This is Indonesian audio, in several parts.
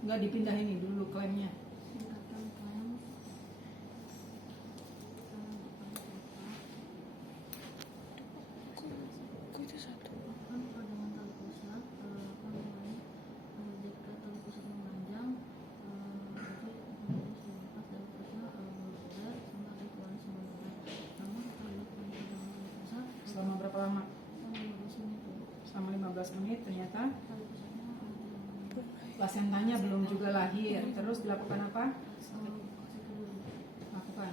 Nggak dipindahin ini dulu klemnya. Tingkatan klem. Kan dengan tali pusat, jika tali pusat memanjang, jadi lepas dari pusat berputar sampai ada keluar semua berat. Namun kalau tali pusat Selama berapa lama? selama 15 menit. Selama 15 menit ternyata Tali pusatnya plasentanya belum juga lahir. Terus dilakukan apa? kasih kedua. Lakukan.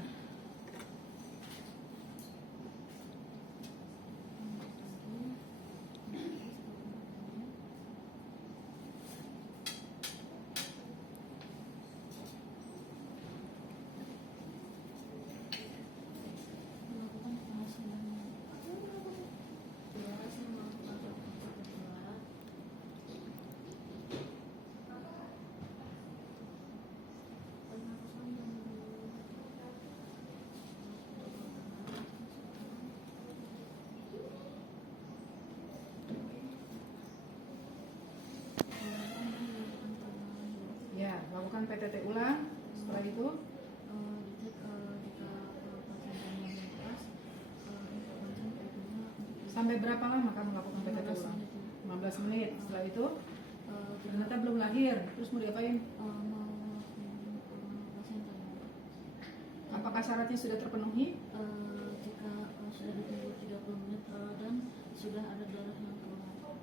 Melakukan pengasihan Ya, lakukan PTT ulang. Setelah itu sampai berapa lama kamu lakukan PTT ulang? 15 menit. Setelah itu ternyata belum lahir. Terus mau diapain? Apakah syaratnya sudah terpenuhi? Jika sudah ditunggu 30 menit dan sudah ada darah yang keluar.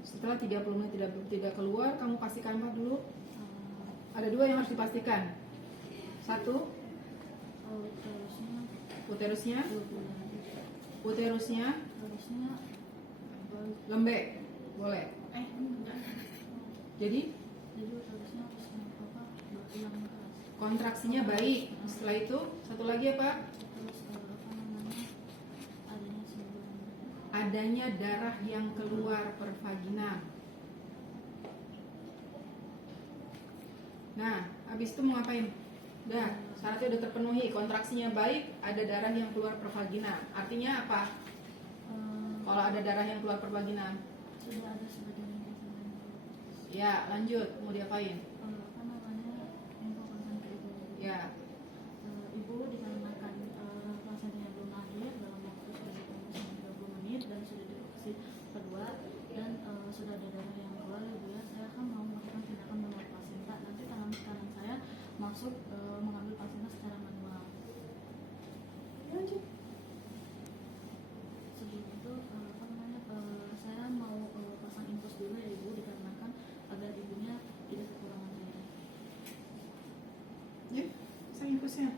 Setelah 30 menit tidak keluar, kamu pastikan apa dulu? Ada dua yang harus dipastikan. Satu, uterusnya Harusnya lembek, boleh. Jadi harusnya yang keras. kontraksinya baik. Setelah itu satu lagi apa? Terus adanya semburan. Adanya darah yang keluar per vagina. Nah, habis itu mau ngapain? Udah, syaratnya udah terpenuhi, kontraksinya baik, ada darah yang keluar per vagina. Artinya apa? Kalau ada darah yang keluar per vagina, Sudah ada sebagian yang keluar. ya lanjut, mau diapain? Info konsen ke ibu. Ya, Ibu dikarenakan plasentanya belum lahir dalam waktu sudah ditunggu 30 menit dan sudah dioperasi kedua dan sudah ada darah yang keluar, ibu ya, saya akan mau melakukan tindakan donor plasenta. Nanti tangan kanan saya masuk mengambil plasenta secara manual. lanjut. Sebelum itu saya mau pasang infus dulu ya ibu, dikarenakan agar ibunya tidak kekurangan darah. Ya, saya infusnya.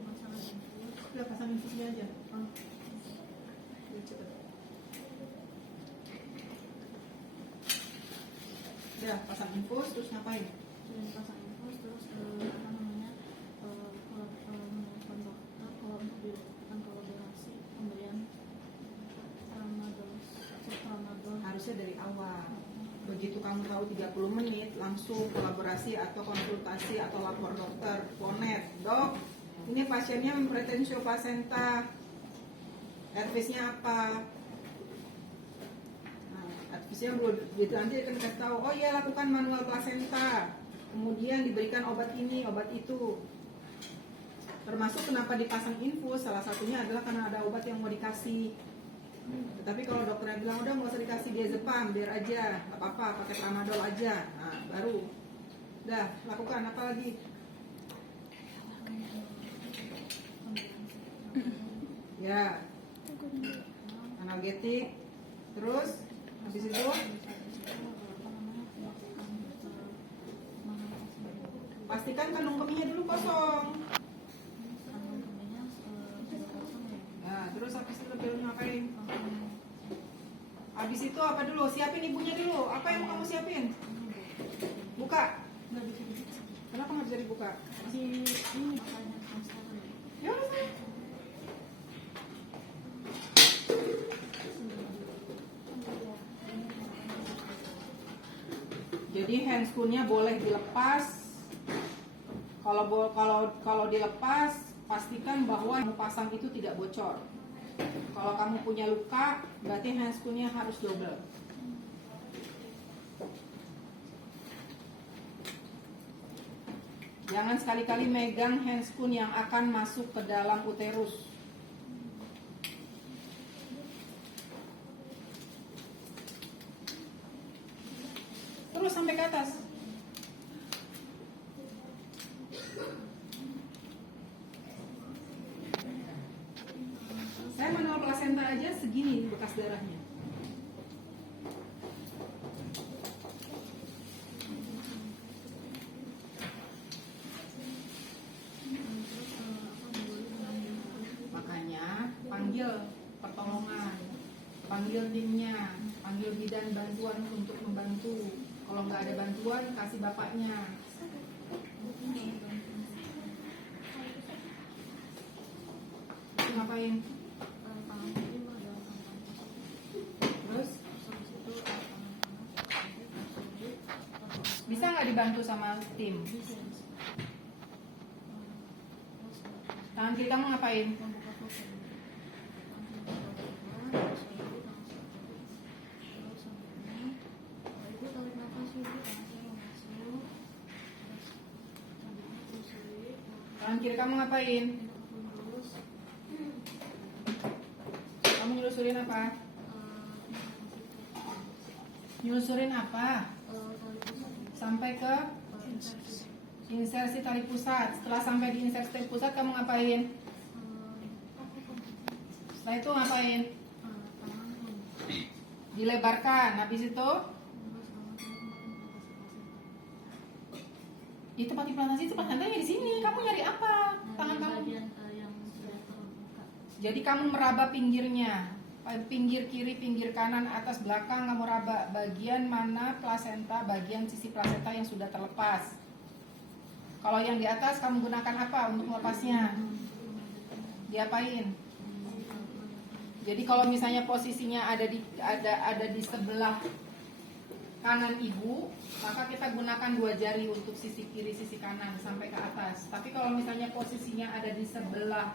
Masalah infus. Udah pasang infusnya aja. Udah cepet. Udah pasang infus, terus ngapain? Sudah dipasang infus, terus menelpon dokter kalau untuk dilakukan kolaborasi pemberian tramadol, tramadol. Harusnya dari awal. Begitu kamu tahu 30 menit, langsung kolaborasi atau konsultasi atau lapor dokter. Ponet, dok, ini pasiennya mempretensio plasenta. Advice-nya apa? Nah, advice-nya gitu nanti akan kasih tahu, oh iya lakukan manual plasenta. Kemudian diberikan obat ini, obat itu. Termasuk kenapa dipasang infus, salah satunya adalah karena ada obat yang mau dikasih. Tapi kalau dokternya bilang udah nggak usah dikasih diazepam, biar aja, nggak apa-apa, pakai tramadol aja. Nah, baru, udah lakukan apa lagi? Ya, analgetik, terus habis itu pastikan kandung kemihnya dulu kosong. Nah, terus habis itu lebih ngapain? Habis itu apa dulu? Siapin ibunya dulu. Apa yang mau kamu siapin? Buka. Kenapa nggak bisa dibuka? Di ini makanya transfer. Ya, jadi handscoon-nya boleh dilepas. Kalau dilepas, pastikan bahwa yang pasang itu tidak bocor. Kalau kamu punya luka, berarti handscoon-nya harus double. Jangan sekali-kali megang handscoon yang akan masuk ke dalam uterus. Terus sampai ke atas. Saya manual plasenta aja segini bekas darahnya. Makanya panggil pertolongan, panggil timnya, panggil bidan bantuan untuk membantu. Kalau nggak ada bantuan, kasih bapaknya. Itu ngapain? Terus bisa nggak dibantu sama tim? Tangan kiri kamu ngapain? Tangan kiri kamu ngapain? Kamu nyelusurin apa? Nyelusurin apa? Sampai ke insersi tali pusat. Setelah sampai di insersi tali pusat, kamu ngapain? Setelah itu ngapain? Dilebarkan. Habis itu tempat implantasi itu plasentanya di sini. Kamu nyari apa? Tangan kamu. Jadi kamu meraba pinggirnya, pinggir kiri, pinggir kanan, atas, belakang. Kamu raba bagian mana plasenta, bagian sisi plasenta yang sudah terlepas. Kalau yang di atas kamu gunakan apa untuk melepasnya? Diapain? Jadi kalau misalnya posisinya ada di sebelah kanan ibu, maka kita gunakan 2 jari untuk sisi kiri, sisi kanan sampai ke atas. Tapi kalau misalnya posisinya ada di sebelah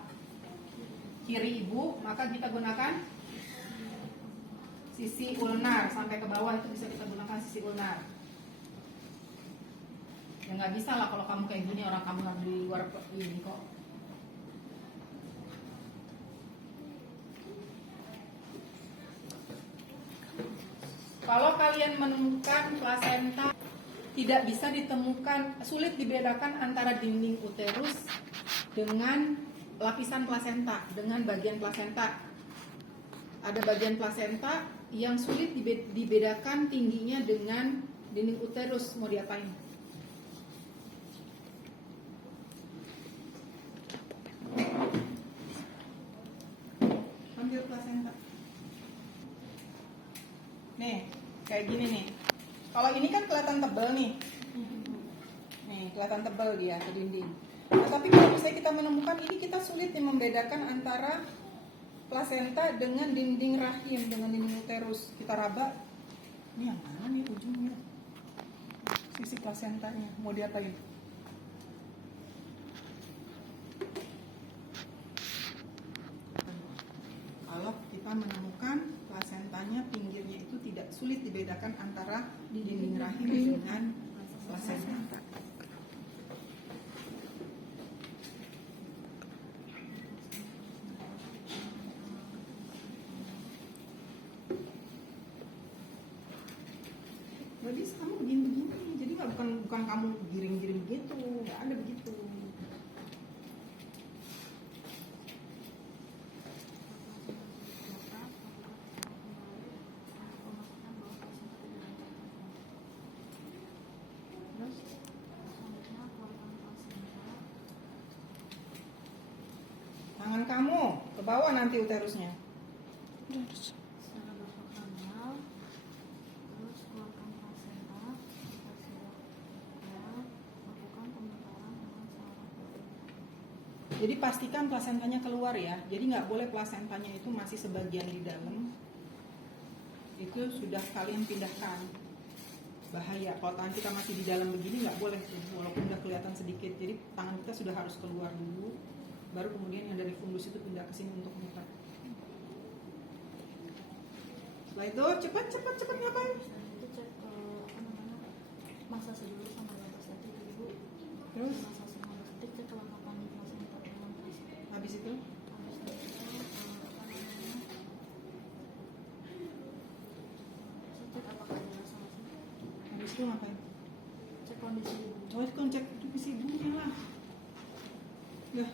kiri ibu, maka kita gunakan sisi ulnar sampai ke bawah. Itu bisa kita gunakan sisi ulnar. Ya nggak bisa lah kalau kamu kayak gini, orang kamu nggak di luar ini kok. Kalau kalian menemukan plasenta tidak bisa ditemukan, sulit dibedakan antara dinding uterus dengan lapisan plasenta, dengan bagian plasenta. Ada bagian plasenta yang sulit dibedakan tingginya dengan dinding uterus. Mau diapain? Ambil plasenta. Nih, kayak gini nih. Kalau ini kan kelihatan tebal nih. Nih, kelihatan tebal dia ke dinding. Nah, tapi kalau misalnya kita menemukan ini, kita sulit nih membedakan antara plasenta dengan dinding rahim, dengan dinding uterus. Kita raba. Ini yang mana nih ujungnya? Sisi plasentanya. Mau diapain? Kalau kita menemukan plasentanya, pinggirnya itu tidak sulit dibedakan antara dinding rahim dengan plasenta. Gak bisa kamu begini-begini, jadi bukan kamu giring-giring gitu, nggak ada begitu. Tangan kamu ke bawah nanti uterusnya. Jadi pastikan plasentanya keluar ya. Jadi nggak boleh plasentanya itu masih sebagian di dalam. Itu sudah kalian pindahkan. Bahaya. Kalau tangan kita masih di dalam begini nggak boleh tuh, walaupun udah kelihatan sedikit. Jadi tangan kita sudah harus keluar dulu, baru kemudian yang dari fundus itu pindah ke sini untuk muter. Setelah itu cepet ngapain? Itu cek apa namanya masa dulu sama 15 detik ibu. Terus Masa 15 detik cek kelengkapan plasenta dengan plasenta. habis itu Habis dari itu apa namanya saya cek apakah ada rasa masih. habis itu ngapain? Cek kondisi ibu. Oh, itu kan cek kondisi ibunya lah. Ya,